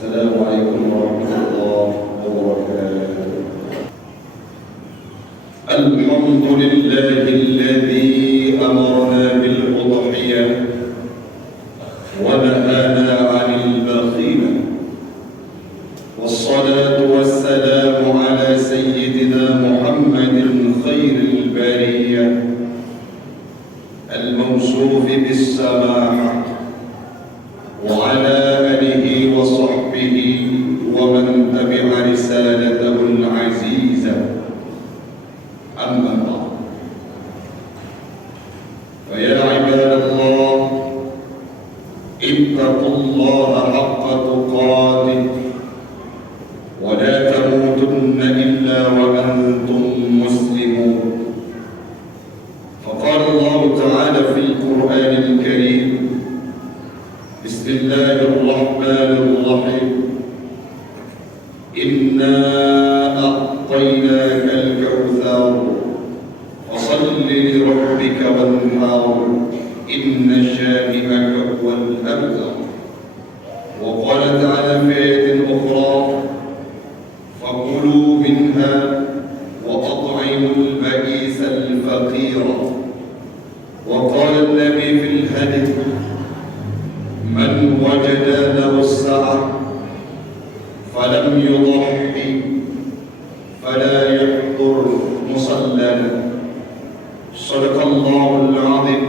السلام عليكم ورحمة الله وبركاته. الحمد لله الذي أمرنا بالأضحية ونهانا عن البخيلة، والصلاة والسلام على سيدنا محمد خير البرية الموصوف بالسماحة، وعلى آله وصحبه ومن تبع رسالته العزيزة. أما بعد، فيا عباد الله، اتقوا الله حق تقاته ولا تموتن إلا وأنتم مسلمون. فقال الله تعالى في القرآن الكريم: بسم الله الرحمن الرحيم، إنا أعطيناك الكوثر فصل لربك وانحر إن شانئك هو الأبتر. وقال تعالى في آية أخرى: فكلوا منها وأطعموا البئيس الفقير. وقال النبي في الحديث: من وجد له السعة فلم يضحي فلا يحضر مصلانا. صدق الله العظيم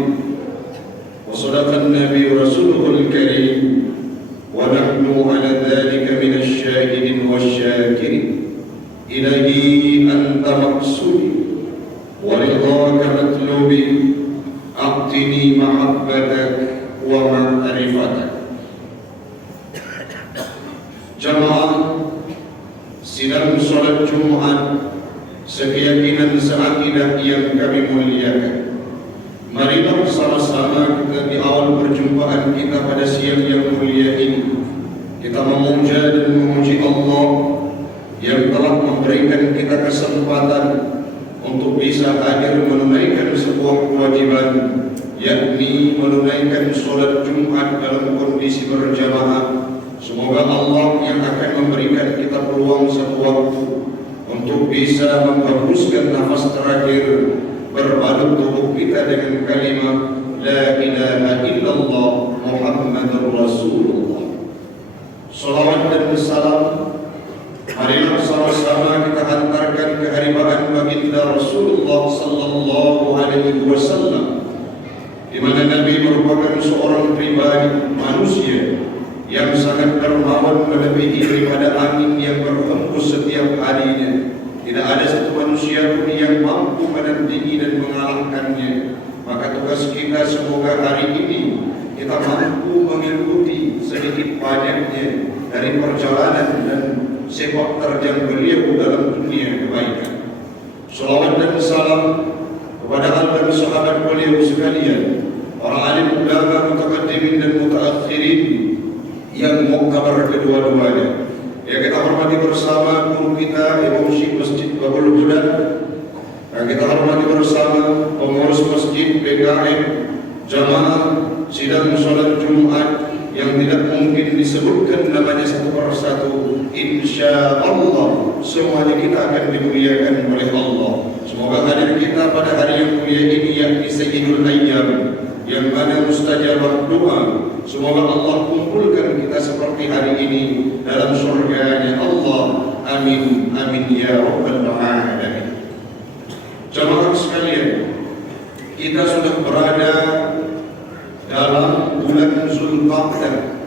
وصدق النبي رسوله الكريم، ونحن على ذلك من الشاهدين والشاكرين. إلهي أنت مقصودي ورضاك مطلوبي، أعطني محبتك ومعرفتك. Jamaah sidang salat Jumat sekeyakinan seakidah yang kami muliakan, marilah sama-sama kita di awal perjumpaan kita pada siang yang mulia ini, kita memuja dan memuji Allah yang telah memberikan kita kesempatan untuk bisa hadir menunaikan sebuah kewajiban, yakni menunaikan sholat Jumat dalam kondisi berjamaah. Semoga Allah yang akan memberikan kita peluang satu waktu untuk bisa menghembuskan nafas terakhir berbalut tubuh kita dengan kalimat La ilaha illallah Muhammadur Rasulullah. Salawat dan salam marilah sama-sama kita hantarkan kehadiran baginda Rasulullah sallallahu alaihi wasallam, di mana Nabi merupakan seorang pribadi manusia yang sangat dermawan melebihi daripada angin yang berhembus setiap harinya. Tidak ada satu manusia pun yang mampu menandingi dan mengalahkannya. Maka tugas kita semoga hari ini kita mampu mengikuti sedikit banyaknya dari perjalanan dan sepak terjang beliau dalam dunia kebaikan. Salawat dan salam kepada Allah dan sahabat beliau sekalian, para alim ulama mutaqaddimin dan mutaakhirin yang muktabar kedua-duanya. Ya, kita hormati bersama guru kita Imam Syekh Masjid Babul Huda, dan kita hormati bersama pengurus masjid PKM, jamaah sidang salat Jumat yang tidak mungkin disebutkan namanya satu persatu. Insya Allah semuanya kita akan dimuliakan oleh Allah. Semoga hadir kita pada hari yang mulia ini, yakni Sayyidul Ayyam, yang mana mustajabah doa. Semoga Allah kumpulkan kita seperti hari ini dalam surganya Allah. Amin, amin ya rabbal alamin. Jamaah sekalian, kita sudah berada dalam bulan Zulqa'dah.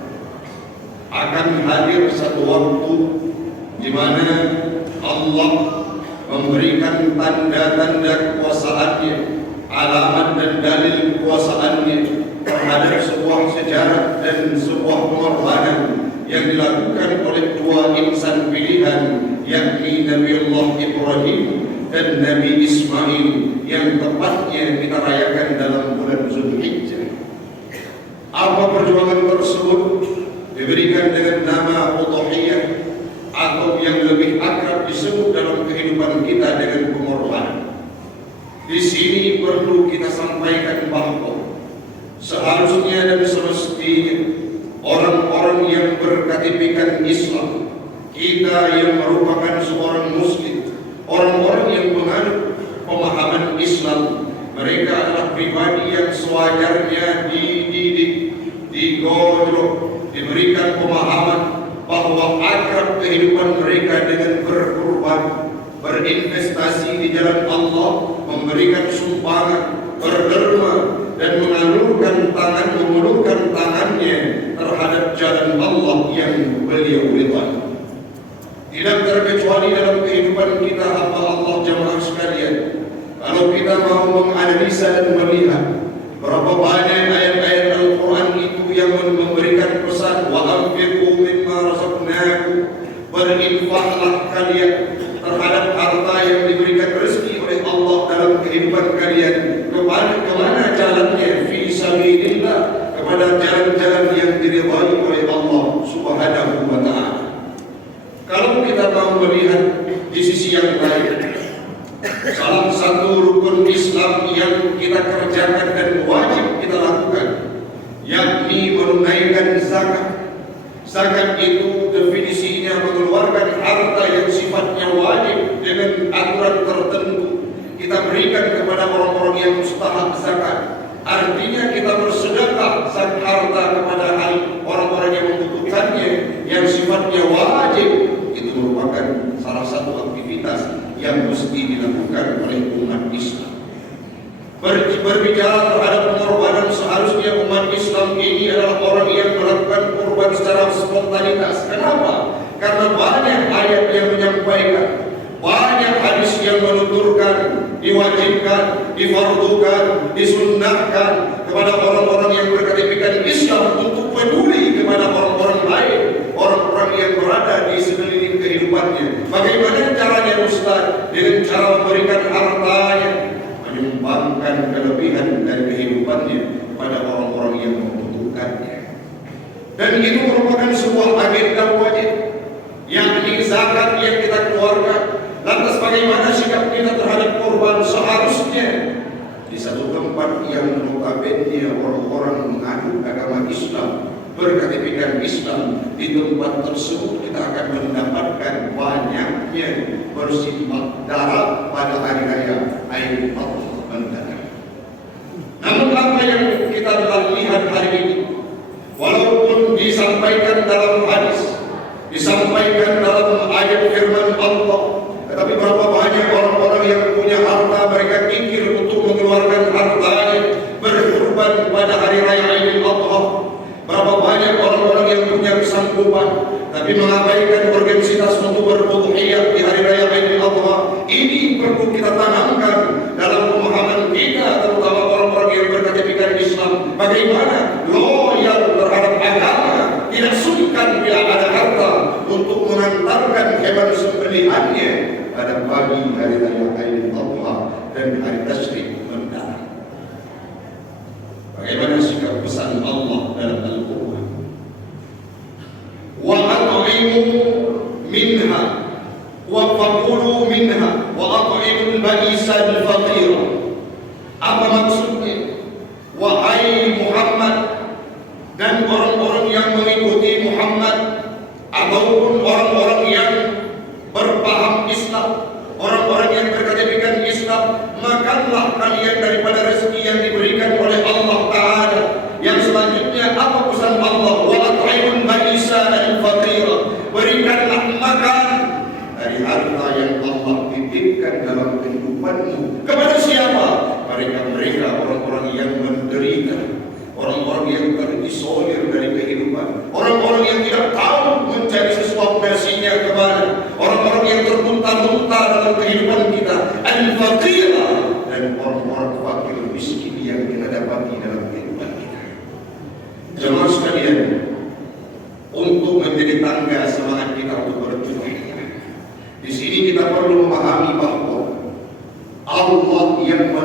Akan hadir satu waktu di mana Allah memberikan tanda-tanda kekuasaannya, alamat dan dalil kekuasaannya terhadap sebuah sejarah dan sebuah pengorbanan yang dilakukan oleh dua insan pilihan, yakni Nabiullah Ibrahim dan Nabi Ismail, yang tepatnya kita rayakan dalam bulan Zulhijjah. Apa perjuangan tersebut? Diberikan dengan nama Udhiyah, atau yang lebih akrab disebut dalam kehidupan kita dengan pengorbanan. Di sini perlu kita sampaikan bahwa seharusnya dan semestinya orang-orang yang berkata berKTP-kan Islam, kita yang merupakan seorang Muslim, orang-orang yang menganut pemahaman Islam, mereka adalah pribadi yang sewajarnya dididik, digodok, diberikan pemahaman bahwa akrab kehidupan mereka dengan berkorban, berinvestasi di jalan Allah, memberikan sumbangan, berderma, dan mengulurkan tangannya terhadap jalan Allah yang beliau ridhai. Tidak terkecuali dalam kehidupan kita hamba Allah jamaah sekalian, kalau kita mau menganalisa dan melihat berapa banyak ayat-ayat Al-Quran itu yang memberikan pesan wa anfiqu mimma razaqnakum, berinfaklah kalian terhadap harta yang diberikan rezeki oleh Allah dalam kehidupan kalian. Kemana jalannya? Fi sabilillah, kepada jalan-jalan yang diridhai oleh Allah Subhanahu wa ta'ala. Kalau kita mau melihat di sisi yang lain, salah satu rukun Islam yang kita kerjakan dan wajib kita lakukan, yakni menunaikan zakat. Zakat itu definisinya mengeluarkan harta yang sifatnya wajib dengan aturan tertentu. Kita berikan kepada orang-orang yang mustahak zakat. Artinya kita bersedekah zakat harta kepada orang-orang yang membutuhkannya, yang sifatnya wajib. Itu merupakan salah satu aktivitas yang mesti dilakukan oleh umat Islam. Berbicara terhadap pengorbanan, seharusnya umat Islam ini adalah orang yang melakukan korban secara spontanitas. Kenapa? Karena banyak ayat yang menyampaikan, banyak hadis yang menuturkan, diwajibkan, difardukan, disunnahkan kepada orang-orang yang berKTP-kan Islam untuk peduli kepada orang-orang lain, orang-orang yang berada di sekeliling kehidupannya. Bagaimana caranya Ustaz? Dengan cara memberikan hartanya, menyumbangkan kelebihan dari kehidupannya pada orang-orang yang membutuhkannya. Dan itu merupakan sebuah agenda wajib, yakni zakat yang kita keluarkan. Lantas bagaimana sikap kita terhadap korban? Seharusnya di satu tempat yang notabene orang-orang menganut agama Islam, berKTP-kan Islam, di tempat tersebut kita akan mendapatkan banyaknya bersimak darah pada hari raya Aidil Adha. Namun apa yang kita telah lihat hari ini, walaupun disampaikan dalam hadis, disampaikan dalam ayat firman Allah, tetapi berapa banyak orang-orang yang punya harta, mereka kikir untuk mengeluarkan hartanya berkorban pada hari raya Aidil Adha. Berapa banyak orang-orang yang punya kesanggupan tapi mengabaikan urgensitas untuk berudhiyah di hari raya Aidil Adha. Ini perlu kita tanamkan dalam pemahaman kita, terutama orang-orang yang berKTP-kan Islam. Bagaimana loyal terhadap agama, tidak sungkan bila ada harta untuk mengantarkan hewan sembelihannya pada pagi hari raya Aidil Adha dan hari tasyrik mendatang. Bagaimana sikap pesan Allah dalam Al-Quran? Wa at'imu minha wa faqulu minha wa at'imul ba'isa al-faqira. Apa maksudnya? Wahai Muhammad dan orang-orang yang mengikuti Muhammad, ataupun orang-orang yang berpaham Islam, orang-orang yang berKTP-kan Islam, makanlah kalian daripada rezeki yang diberikan oleh Allah Ta'ala. Yang selanjutnya apa pesan Allah? Wa at'imul ba'isa al-faqira. Berikanlah makan dari harta yang Allah titipkan dalam kehidupanmu. Kepada siapa? Mereka orang-orang yang menderita, orang-orang yang terisolir dari kehidupan, orang-orang yang tidak tahu mencari sesuatu versinya kemana, orang-orang yang termunta-munta dalam kehidupan kita, al-faqira, dan orang-orang fakir miskin yang kita dapati dalam kehidupan kita. Jemaah sekalian, untuk menjadi tangga semangat kita untuk berjuang, di sini kita perlu memahami bahwa Allah yang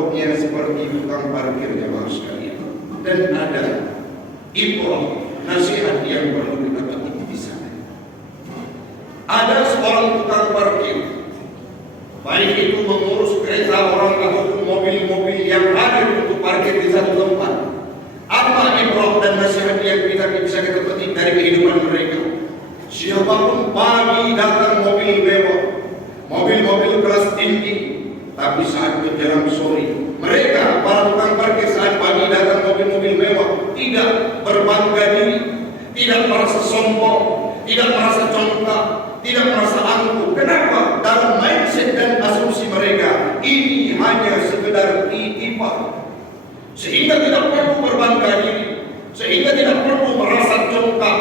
pondoknya seperti tukang parkir jemaah sekalian. Dan ada ibrah, nasihat yang perlu kita petik di sana. Ada seorang tukang parkir, baik itu mengurus kereta orang ataupun mobil-mobil yang hadir untuk parkir di satu tempat. Apa ibrah dan nasihat yang bisa kita petik dari kehidupan mereka? Siapapun pagi datang mobil mewah, mobil-mobil kelas tinggi, tapi saat menjelang sore, mereka para tukang parkir saat pagi datang mobil-mobil mewah tidak berbangga diri, tidak merasa sombong, tidak merasa congkak, tidak merasa angkuh. Kenapa? Dalam mindset dan asumsi mereka ini hanya sekedar titipan, sehingga tidak perlu berbangga diri, sehingga tidak perlu merasa congkak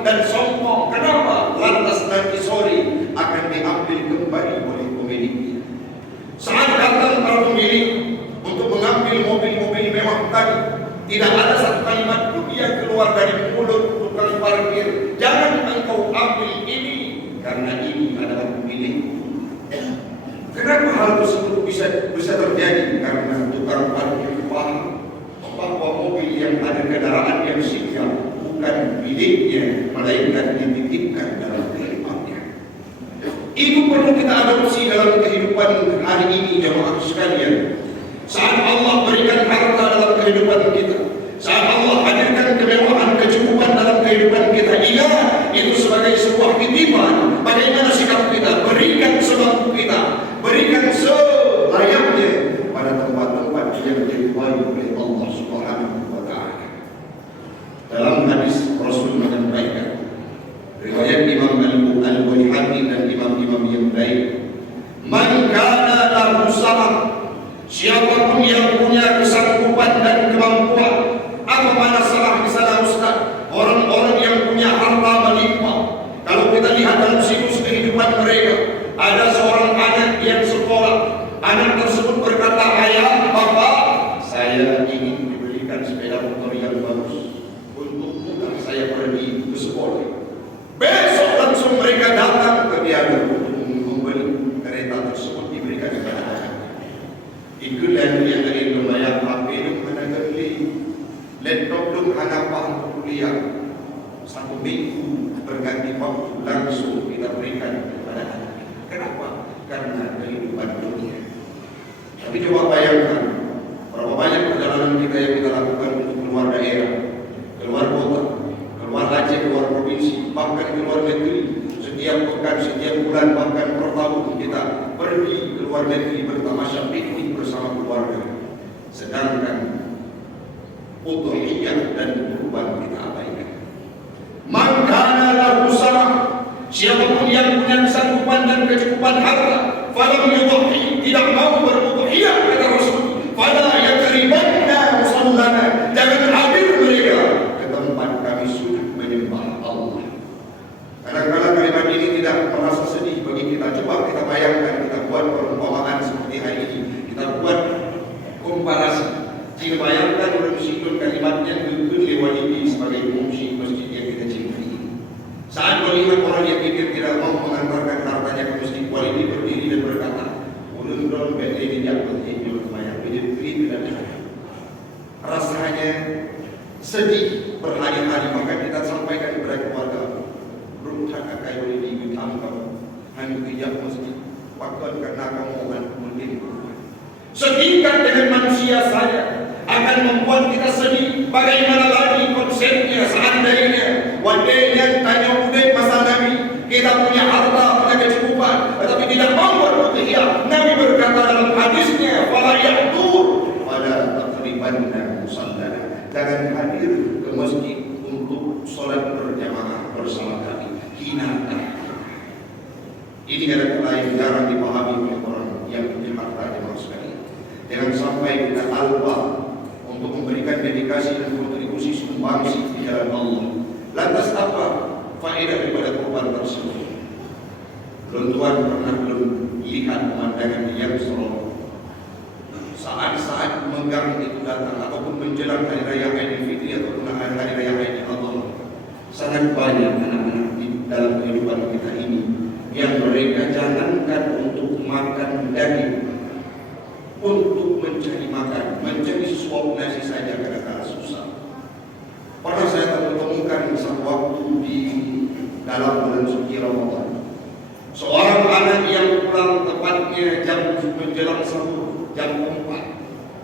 dan sombong. Kenapa? Lantas nanti sore akan diambil kembali oleh pemiliknya. Saat datang para pemilik untuk mengambil mobil-mobil mewah tadi, tidak ada satu kalimat pun yang keluar dari mulut tukang parkir, jangan engkau ambil ini karena ini adalah milikku. Kenapa hal tersebut bisa terjadi? Karena tukang parkir paham bahwa mobil yang ada kendaraan yang singgah bukan miliknya, melainkan dititipkan dalam kehidupannya. Itu perlu kita adopsi dalam kehidupan hari ini jemaah sekalian. Saat Allah berikan harta dalam kehidupan kita, saat Allah hadirkan kemewahan, kecukupan dalam kehidupan kita, ingat itu sebagai sebuah titipan. Bagaimana sikap kita? Berikan semampu kita, berikan selayaknya pada tempat-tempat yang diridhai oleh Allah Subhanahu wa taala. Dalam hadis Rasul menyampaikan, riwayat Imam Al-Baihaqi dan imam-imam yang baik, man kana lahu sa'ah, siapapun yang punya kesanggupan dan kemampuan. Apa mana salah di sana Ustaz? Orang-orang yang punya harta melimpah. Kalau kita lihat dalam siklus kehidupan mereka, ada seorang anak yang sekolah. Anak tersebut berkata, ayah, bapak, saya ingin diberikan sepeda motor yang bagus untuk mudah saya pergi ke sekolah. Besok langsung mereka datang ke dia untuk membeli kereta tersebut diberikan kepada anak. Itulah yang dari lumayan HP itu mana beli, laptop itu anak untuk kuliah. 1 minggu berganti waktu langsung kita berikan kepada anak. Kenapa? Karena kehidupan dunia. Tapi coba bayangkan berapa banyak perjalanan kita yang kita lakukan untuk keluar daerah, keluar kota, keluar Aceh, keluar provinsi, bahkan keluar negeri. Setiap pekan, setiap bulan, bahkan per tahun kita pergi ke luar negeri bertamasya piknik bersama keluarga. Sedangkan udhiyah dan kurban kita abaikan. Man kana lahu sa'ah, siapapun yang punya kesanggupan dan kecukupan harta, falam yudhi, tidak mau berudhiyah, kata Rasul, fala yakribanna musallana, jangan hadir mereka ke tempat kami sujud menyembah Allah. Kadang-kadang kalimat ini tidak merasa sedih bagi kita. Coba kita bayangkan, kita buat perumpamaan seperti hari ini, kita buat komparasi. Jika bayangkan bermusikun kalimatnya dukun lewali sebagai fungsi masjid yang kita cintai. Saat melihat orang yang pikir tidak mau mengantarkan hartanya ke masjid, wali berdiri dan berkata, ulun dong bete dijak berhijau kemayang berdiri tidak ada. Rasanya sedih berhari-hari, maka kita sampaikan kepada keluarga, belum tak akan boleh dihitam kamu hanya bijak masjid waktu karena kamu mungkin setingkat dengan manusia saja akan membuat kita sedih. Bagaimana lagi konsepnya seandainya wadainya tanya udai masa Nabi, kita punya harta, punya kecukupan, tetapi tidak mau berudhiyah. Nabi berkata dalam hadisnya, fala yahdur wala taqribanna musallana, jangan hadir ke masjid untuk sholat berjamaah bersama kami. Hinakah ini adalah yang jarang dipahami oleh orang yang punya harta jemaah sekalian. Jangan sampai kita alpa untuk memberikan dedikasi dan kontribusi sumbangsi di jalan Allah. Lantas apa faedah daripada korban tersebut? Tuan pernah belum lihat pemandangan yang seronok saat-saat menggang itu datang ataupun menjelang hari raya Idul Fitri ataupun hari raya Idul Adha. Sangat banyak anak-anak di dalam kehidupan kita ini yang mereka jangankan untuk makan daging, untuk mencari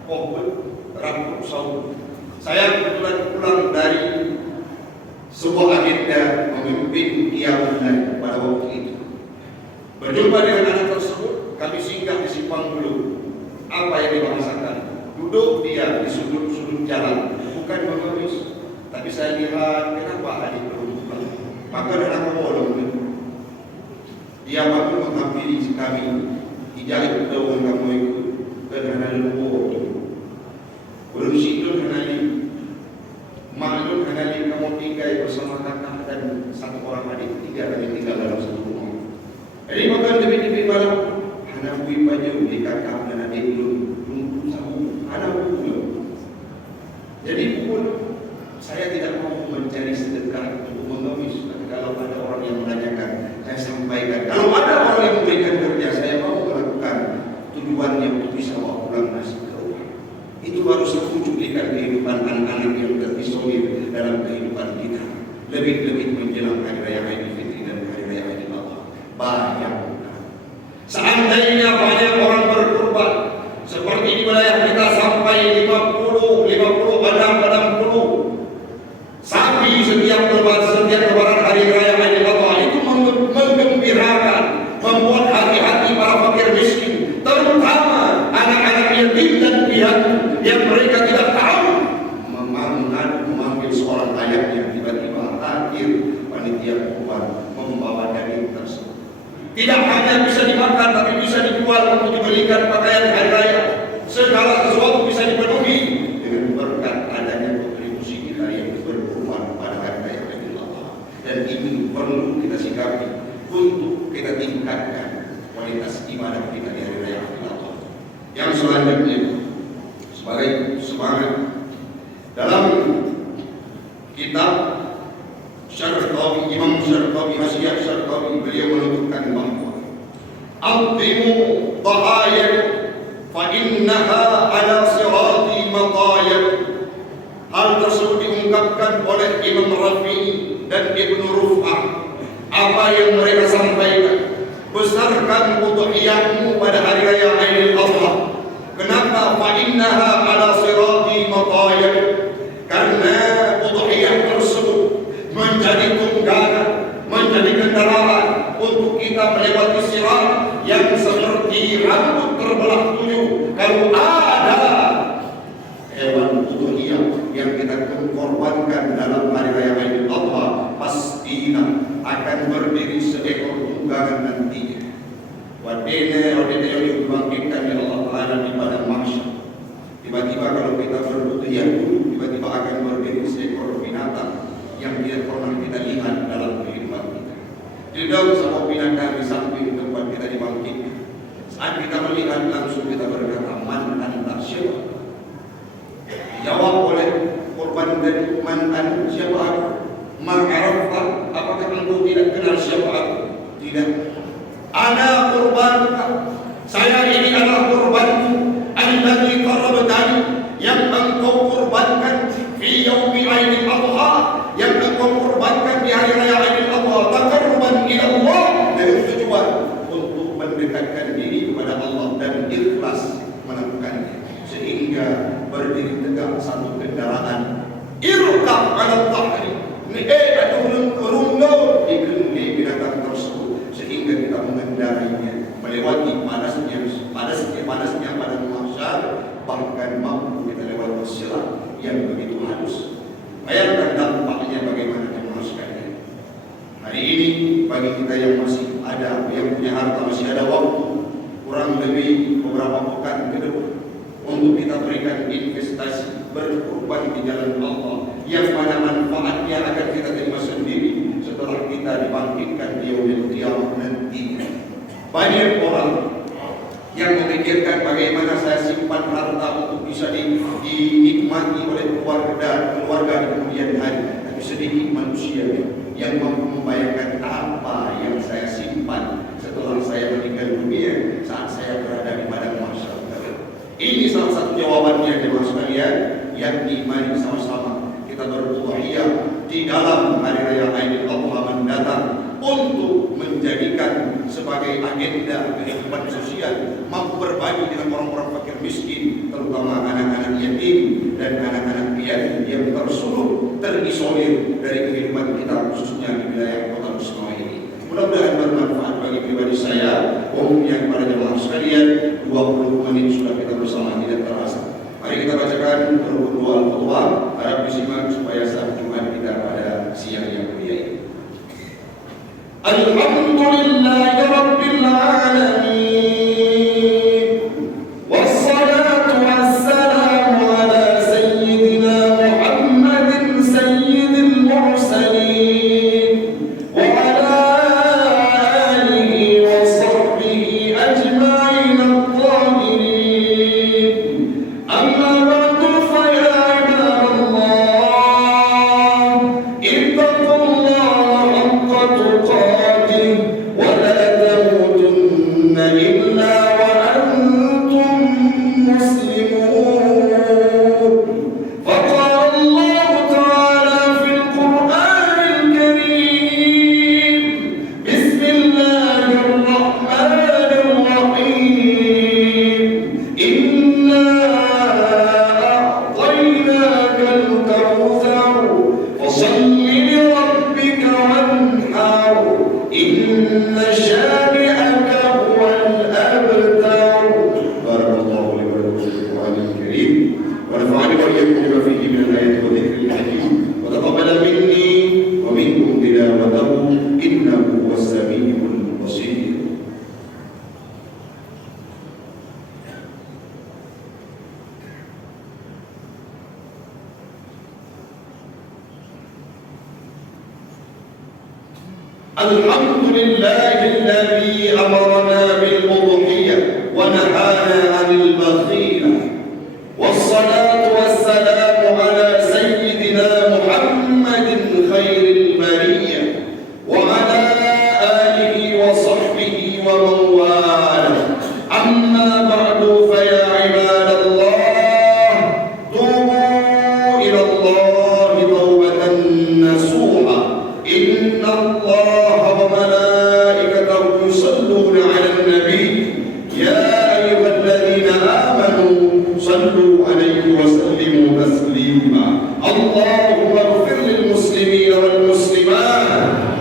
pohon rambut saud. Saya kebetulan pulang dari sebuah agenda memimpin Qiyamul pada waktu itu. Berjumpa dengan anak tersebut, kami singgah di simpang dulu. Apa yang dibahasakan? Duduk dia di sudut-sudut jalan, bukan mengemis. Tapi saya lihat kenapa adik belum pulang. Maka anak bolong dia mampu menghampiri kami. Ijazah daun kamu itu kerana lupa. Belum situ kenali, maklum kenali kamu tinggal bersama kakak dan satu orang adik, tiga kali tinggal dalam satu rumah. Jadi makan tepi-tepi malam, anak bui baju di kakak dan adik belum tahu, anak belum. Jadi pun saya tidak mau mencari sedekah untuk mengemis. Tapi kalau ada orang yang menanyakan, saya sampaikan. Kalau ada orang yang memberikan kerja, saya mau melakukan tujuannya untuk bisa bawa pulang nasi ke rumah. Itu harus wujudkan kehidupan anak-anak yang terisolir dalam kehidupan kita. Lebih-lebih menjelang hari raya Idul Fitri dan hari raya Idul Adha. Bayangkan, seandainya banyak orang berkorban seperti di wilayah kita sampai 50, 60 sapi setiap lebaran hari raya Idul Adha itu menggembirakan, membuat hati-hati para fakir miskin, terutama anak-anak yatim dan piatu yang mereka tidak tahu mengambil seorang ayahnya. Tiba-tiba hadir panitia kurban membawa daging tersebut. Tidak hanya bisa dimakan, tapi bisa dijual untuk dibelikan pakaian hari raya. Segala sesuatu bisa dipenuhi dengan berkat adanya kontribusi kita yang berkurban pada hari raya Idul Adha. Dan ini perlu kita sikapi untuk kita tingkatkan kualitas ibadah kita di hari raya Idul Adha. Yang selanjutnya, sebagai semangat dalam kitab Syarqawi, Imam Syarqawi, Hasyah Syarqawi, beliau menunjukkan bahawa A'zimu ta'ayat fa innaha ala sirati matayat. Hal tersebut diungkapkan oleh Imam Rafi'i dan Ibnu Ruf'ah. Apa yang mereka sampaikan, besarkan udhiyahmu pada hari raya Idul Adha. Kenapa? Fa innaha ala sirati matayat. Karena udhiyah tersebut menjadi tunggangan, menjadi kendaraan untuk kita melewati sirat yang seperti rambut terbelah 7. Kalau ada hewan udhiyah yang kita korbankan dalam hari raya Idul Adha, pastilah akan berdiri seekor tunggangan nantinya. Wadene yang dibangkitkan oleh Allah Taala di padang mahsyar. Tiba-tiba kalau kita berudhiyah dulu, tiba-tiba akan berdiri seekor binatang yang tidak pernah kita lihat dalam kehidupan kita. Tidak sama binatang di samping tempat kita dibangkitkan. Saat kita melihat langsung kita berkata, man anta siapa? Dijawab oleh korban dari man anta siapa aku? Ma'arafah, apakah engkau tidak kenal siapa aku? Tidak. Ana kurbanuka, saya ini adalah kurbanmu. Alladzi qarabtani, yang engkau kurbankan fi yaumi Idul Adha, yang engkau kurbankan di hari raya Idul Adha, taqarruban ila Allah, dengan tujuan untuk mendekatkan diri kepada Allah dan ikhlas melakukannya, sehingga berdiri tegak satu kendaraan. Irkab ala dhahri, rundur di kendi binatang tersebut, sehingga kita mengendarinya melewati panasnya padang mahsyar, bahkan mampu kita lewati sirat yang begitu halus. Bayangkan dampaknya bagaimana jemaah sekalian. Hari ini bagi kita yang masih ada, yang punya harta, masih ada waktu kurang lebih beberapa pekan ke depan untuk kita berikan investasi berkorban di jalan Allah, yang mana manfaatnya akan kita terima sendiri setelah kita dibangkitkan di yaumul qiyamah nanti. Banyak orang yang memikirkan bagaimana saya simpan harta untuk bisa dinikmati oleh keluarga di kemudian hari. Tapi sedikit manusia yang mampu membayangkan apa yang saya simpan setelah saya meninggal dunia saat saya berada di padang mahsyar. Ini salah satu jawabannya jemaah sekalian, yakni mari sama-sama kita berudhiyah di dalam hari raya Idul Adha mendatang untuk menjadikan sebagai agenda kehidupan sosial, mampu berbagi dengan orang-orang fakir miskin, terutama terutama anak-anak yatim dan anak-anak piatu yang tersulut, terisolir dari kehidupan kita, khususnya di wilayah Kota Kusuma ini. Mudah-mudahan bermanfaat bagi pribadi saya, umumnya kepada jemaah sekalian. 20 menit sudah kita bersama, tidak terasa. Mari kita bacakan rukun doa al-khutbah, harap disimak supaya saat Jumat kita pada siang yang mulia ini. Alhamdulillahi Rabbil Alamin, wassalatu wassalamu ala sayyidina Muhammadin sayyidil mursalin wa ala alihi wa sahbihi ajma'in at-tahirin. Amma ba'du fa ya ibadallah, ittaqullaha haqqa tuqatih wa la tamutunna illa wa antum muslimun. Faqala Allah ta'ala fil Qur'anil Karim, Bismillahirrahmanirrahim, Inna a'tainakal kawthar fasalli li rabbika wanhar, inna shani'aka huwal abtar. Barakallahu li wa lakum fil Qur'anil Karim wa nafa'ani wa iyyakum bima fihi min al-ayati wa dhikril hakim wa taqabbala minni wa minkum tilawatahu innahu huwas samiul basir. Alhamdulillahilladzi amarna bil udhiyah wa nahana 'anil baghiyah. Wassalatu wassalamu ala sayyidina Muhammadin khairil bariyah wa ala alihi wa sahbihi wa man walah. Amma ba'du fa ya ibadallah, tubu ila Allah tawbatan nasuha. Inna Allah wa malaikatahu yusalluna 'alan nabi, ya ayyuhalladzina amanu sallu 'alaihi wa sallimu taslima. Allahumma ighfir lil muslimina wal muslimat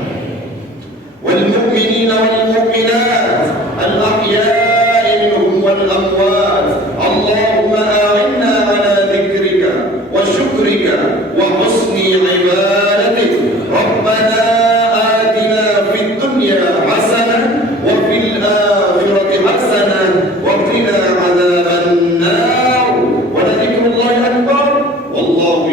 wal mu'minina wal mu'minat al ahya'i minhum wal amwat. Allahumma a'inna 'ala dhikrika wa syukrika wa husni 'ibadatik. Rabbana atina fid dunya hasanah wa fil akhirati hasanah wa qina 'adzaban nar. Wa la dzikrullahi akbar wallahu